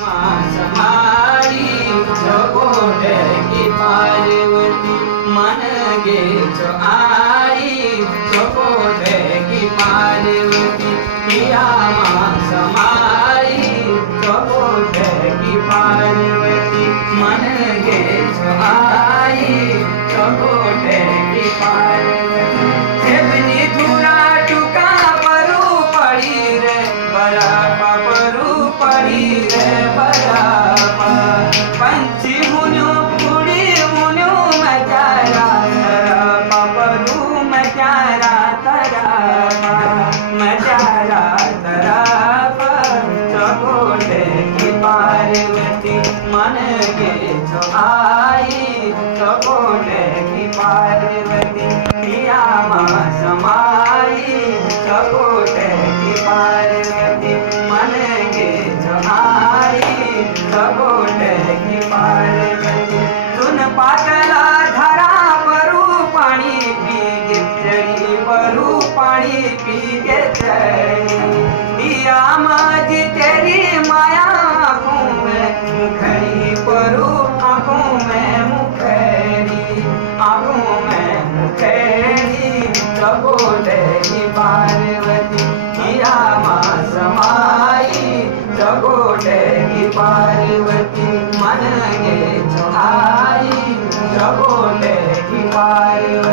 समाई जगोटे की पार्वती मन गे जो आई जगोटे की पार्वती किया समाई जगोटे की पार्वती मन गे जो आई जगोटे की पार्वती सेवनी धुरा टुका परू पड़ी रे बरापा परू पड़ी रे बरापा पंछी मुनु उड़ी मुनु मचारा तरापा परू मचारा तरापा मचारा तरापा जगोटे की पार्वती मन गे जो आई जगोटे की पार्वती पिया समाई जगोटे की पार्वती मन गे जो आई जगोटे की पार्वती सुन पातला धरा परू पानी पी चढ़ी परू पानी पी के चढ़ी दिया माजी तेरी माया आँखों में मुखड़ी परू आँखों में मुखड़ी आँखों में मुखड़ी जगोटे की पार्वती किया समाई जगोटे की पार्वती मन गे जो आई जगोटे की पार्वती।